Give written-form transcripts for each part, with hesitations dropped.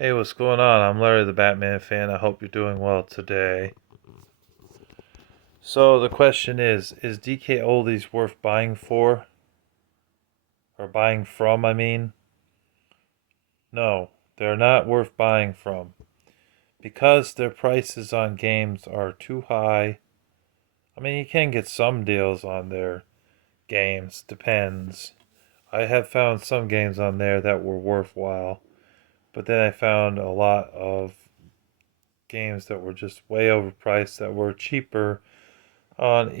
Hey, what's going on? I'm Larry the Batman fan. I hope you're doing well today. So the question is DK Oldies worth buying for? Or buying from, I mean? No, they're not worth buying from. Because their prices on games are too high. I mean, you can get some deals on their games, depends. I have found some games on there that were worthwhile. But then I found a lot of games that were just way overpriced that were cheaper on on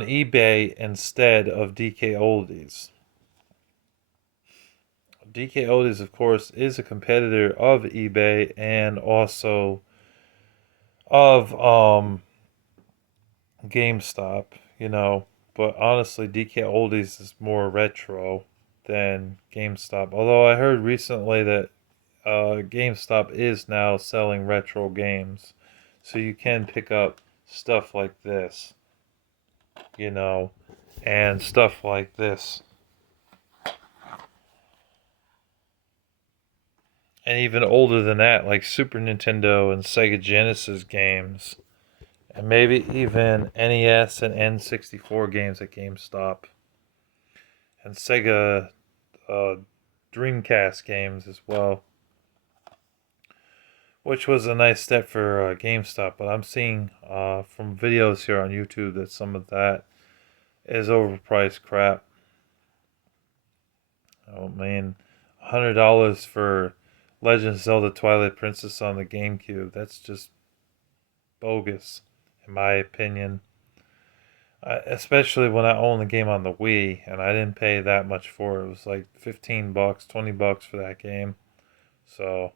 eBay instead of DK Oldies. DK Oldies, of course, is a competitor of eBay and also of GameStop, But honestly, DK Oldies is more retro than GameStop. Although I heard recently that GameStop is now selling retro games, so you can pick up stuff like this, you know, and stuff like this. And even older than that, like Super Nintendo and Sega Genesis games, and maybe even NES and N64 games at GameStop, and Sega uh, Dreamcast games as well, which was a nice step for GameStop. But I'm seeing from videos here on YouTube that some of that is overpriced crap. Oh man, $100 for Legend of Zelda Twilight Princess on the GameCube. That's just bogus, in my opinion. Especially when I own the game on the Wii, and I didn't pay that much for it. It was like $15, $20 for that game. So,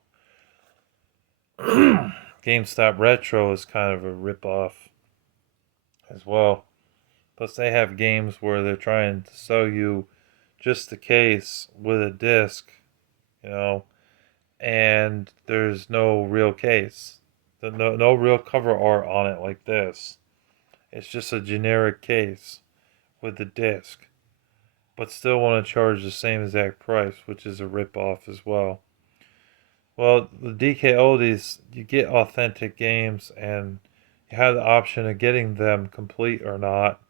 GameStop Retro is kind of a ripoff as well. Plus, they have games where they're trying to sell you just the case with a disc, you know, and there's no real case. No real cover art on it like this. It's just a generic case with the disc, but still want to charge the same exact price, which is a rip-off as well. Well, the DK Oldies, you get authentic games, and you have the option of getting them complete or not,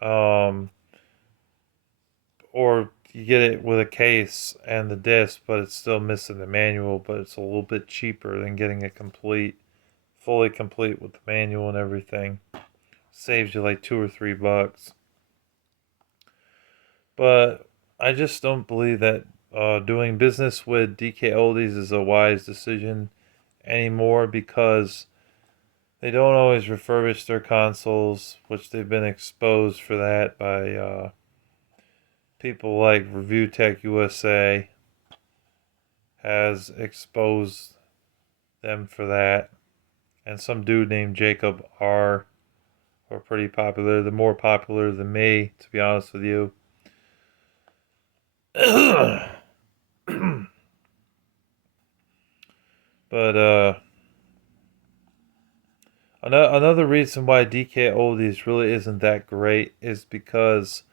um, or you get it with a case and the disc, but it's still missing the manual, but it's a little bit cheaper than getting it complete, fully complete with the manual and everything. Saves you like $2 or $3. But I just don't believe that doing business with DK Oldies is a wise decision anymore because they don't always refurbish their consoles, which they've been exposed for that by people like Review Tech USA has exposed them for that, and some dude named Jacob R. are pretty popular. They're more popular than me, to be honest with you. But another reason why DK Oldies really isn't that great is because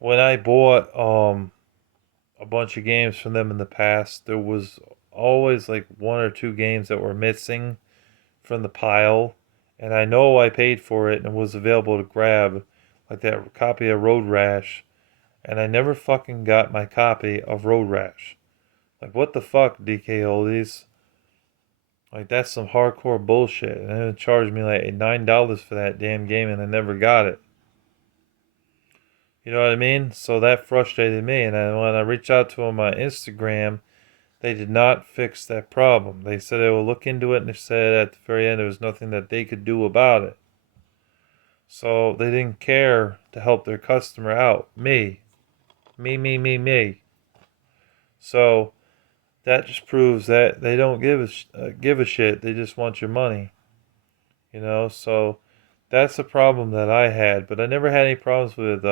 when I bought a bunch of games from them in the past, there was always like one or two games that were missing from the pile, and I know I paid for it and it was available to grab, like that copy of Road Rash, and I never fucking got my copy of Road Rash. Like, what the fuck, DK Oldies? Like, that's some hardcore bullshit. And then it charged me like $9 for that damn game and I never got it. You know what I mean? So that frustrated me. And then when I reached out to them on Instagram, they did not fix that problem. They said they will look into it, and they said at the very end there was nothing that they could do about it. So they didn't care to help their customer out. Me. Me. So that just proves that they don't give a shit. They just want your money. So that's the problem that I had. But I never had any problems with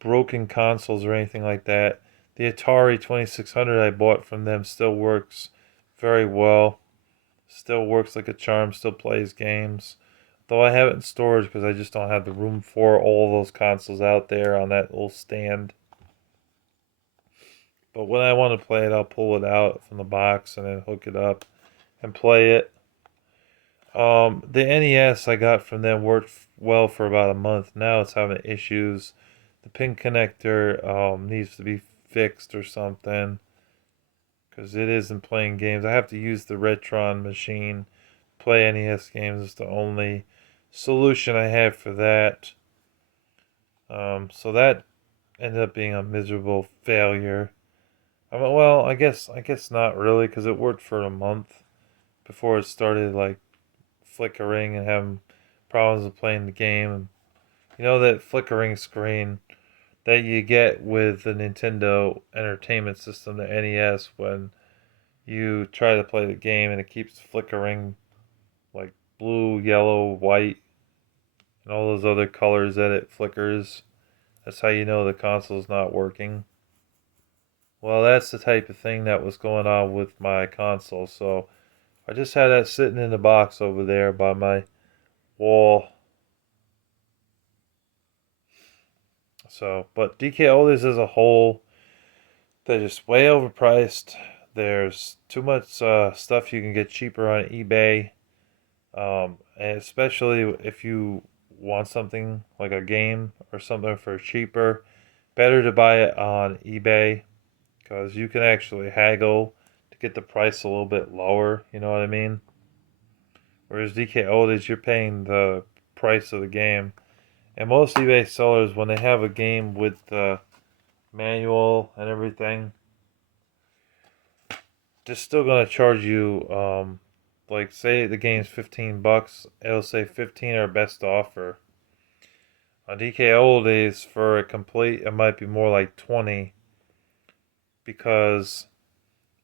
broken consoles or anything like that. The Atari 2600 I bought from them still works very well. Still works like a charm, still plays games. Though I have it in storage because I just don't have the room for all those consoles out there on that little stand. But when I want to play it, I'll pull it out from the box and then hook it up and play it. The NES I got from them worked well for about a month. Now it's having issues. The pin connector needs to be fixed or something because it isn't playing games. I have to use the Retron machine to play NES games. It's the only solution I have for that. So that ended up being a miserable failure. Well, I guess not really because it worked for a month before it started like flickering and having problems with playing the game. You know that flickering screen that you get with the Nintendo Entertainment System, the NES, when you try to play the game and it keeps flickering like blue, yellow, white, and all those other colors that it flickers. That's how you know the console's not working. Well, that's the type of thing that was going on with my console. So I just had that sitting in the box over there by my wall. So, but dkoldies as a whole, they're just way overpriced. There's too much stuff you can get cheaper on eBay, and especially if you want something like a game or something for cheaper. Better to buy it on eBay because you can actually haggle to get the price a little bit lower. You know what I mean? Whereas dkoldies, you're paying the price of the game. And most eBay sellers, when they have a game with the manual and everything, they're still gonna charge you. Like say the game's $15, it'll say 15 or best offer. On dkoldies for a complete, it might be more like 20 because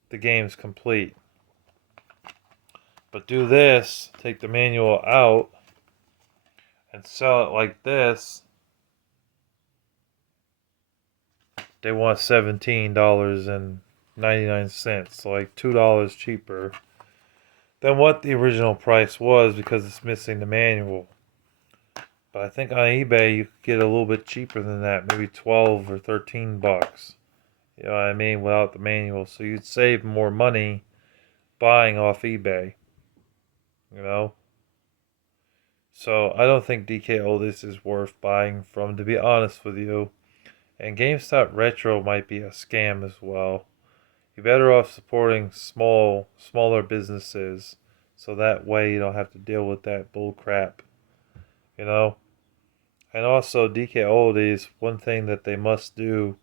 the game's complete. But do this, take the manual out, and sell it like this. They want $17.99, so like $2 cheaper than what the original price was because it's missing the manual. But I think on eBay you could get a little bit cheaper than that, maybe 12 or $13. You know what I mean, without the manual. So you'd save more money buying off eBay. You know? So I don't think dkoldies is worth buying from, to be honest with you. And GameStop Retro might be a scam as well. You're better off supporting smaller businesses, so that way you don't have to deal with that bull crap, you know. And also, dkoldies, one thing that they must do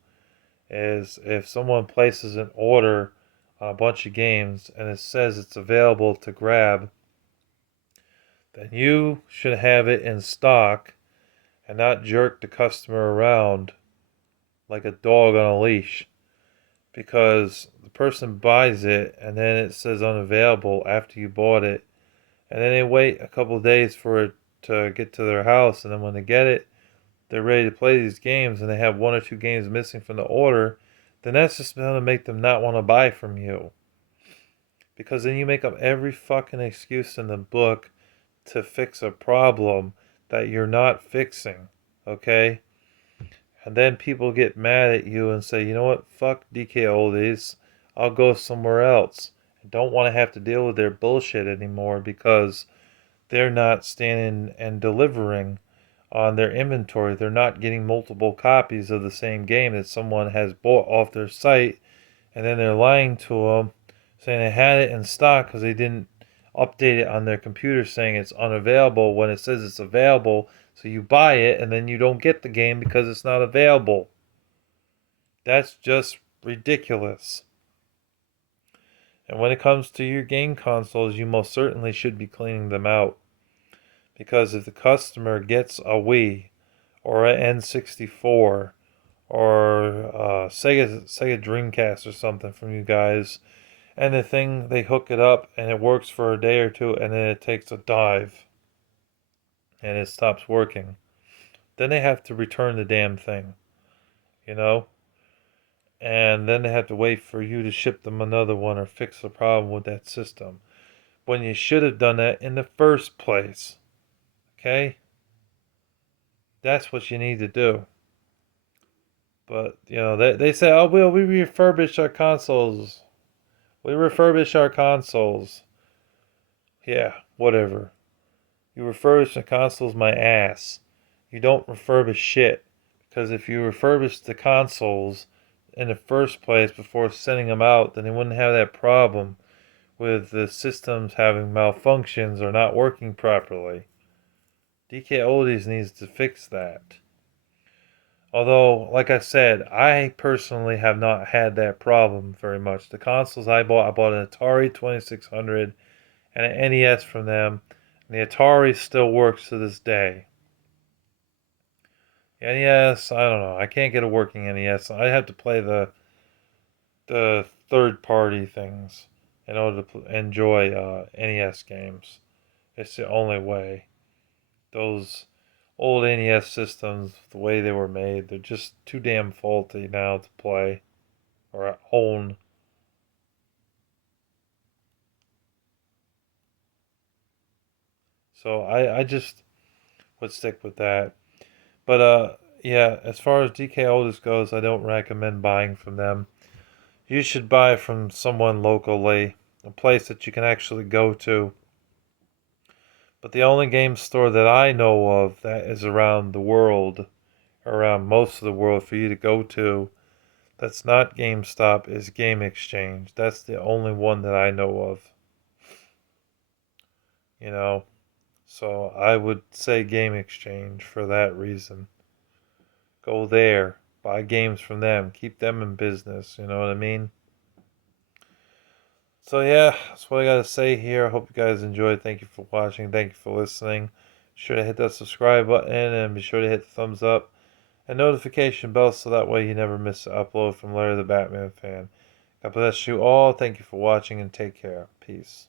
is if someone places an order on a bunch of games and it says it's available to grab, then you should have it in stock and not jerk the customer around like a dog on a leash. Because the person buys it and then it says unavailable after you bought it, and then they wait a couple of days for it to get to their house, and then when they get it, they're ready to play these games and they have one or two games missing from the order, then that's just going to make them not want to buy from you. Because then you make up every fucking excuse in the book to fix a problem that you're not fixing, okay? And then people get mad at you and say, you know what, fuck dkoldies, I'll go somewhere else. I don't want to have to deal with their bullshit anymore because they're not standing and delivering on their inventory. They're not getting multiple copies of the same game that someone has bought off their site, and then they're lying to them, saying they had it in stock because they didn't update it on their computer saying it's unavailable when it says it's available. So you buy it and then you don't get the game because it's not available. That's just ridiculous. And when it comes to your game consoles, you most certainly should be cleaning them out. Because if the customer gets a Wii or an N64 or Sega Dreamcast or something from you guys, and the thing, they hook it up and it works for a day or two and then it takes a dive and it stops working, then they have to return the damn thing, you know? And then they have to wait for you to ship them another one or fix the problem with that system. When you should have done that in the first place. Okay? That's what you need to do. But they say, oh, we refurbish our consoles. We refurbish our consoles. Yeah, whatever. You refurbish the consoles, my ass. You don't refurbish shit. Because if you refurbish the consoles in the first place before sending them out, then they wouldn't have that problem with the systems having malfunctions or not working properly. dkoldies needs to fix that. Although, like I said, I personally have not had that problem very much. The consoles I bought an Atari 2600 and an NES from them, and the Atari still works to this day. The NES, I don't know. I can't get a working NES. I have to play the third party things in order to enjoy NES games. It's the only way. Those old NES systems, the way they were made, they're just too damn faulty now to play or own. So I just would stick with that. But yeah, as far as DK Oldest goes, I don't recommend buying from them. You should buy from someone locally, a place that you can actually go to. But the only game store that I know of that is around the world, around most of the world for you to go to, that's not GameStop, is Game Exchange. That's the only one that I know of. You know, so I would say Game Exchange for that reason. Go there, buy games from them, keep them in business. You know what I mean? So yeah, that's what I gotta say here. I hope you guys enjoyed. Thank you for watching. Thank you for listening. Be sure to hit that subscribe button and be sure to hit the thumbs up and notification bell so that way you never miss an upload from Larry the Batman Fan. God bless you all. Thank you for watching and take care. Peace.